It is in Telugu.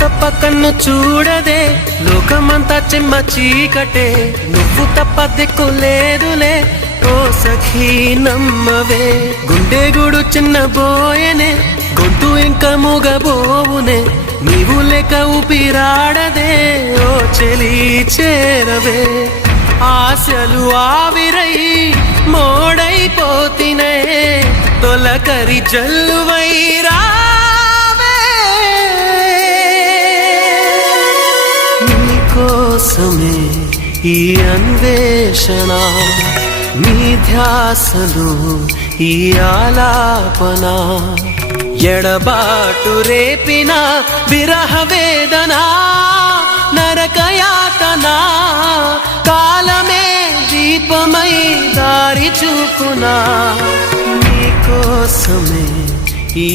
తప్ప కన్ను చూడదే, లోకమంతా చెమ్మ చీకటే, నువ్వు తప్ప దిక్కు లేదులే ఓ సఖీ నమ్మవే. గుండె గుడు చిన్న బోయనే, గొంతు ఇంకా మూగబోవునే, నీవు లేక ఊపిరాడదే ఓ చెలి చేరవే. ఆశలు ఆవిరై మోడైపోతినే, తొలకరి జల్లువైరా కోసమే ఈ అన్వేషణ, నీ ధ్యాసలో ఈ ఆలాపన, ఎడబాటు రేపిన విరహ వేదన, నరకయాతన, కాలమే దీపమై దారి చూపునా, నీ కోసమే ఈ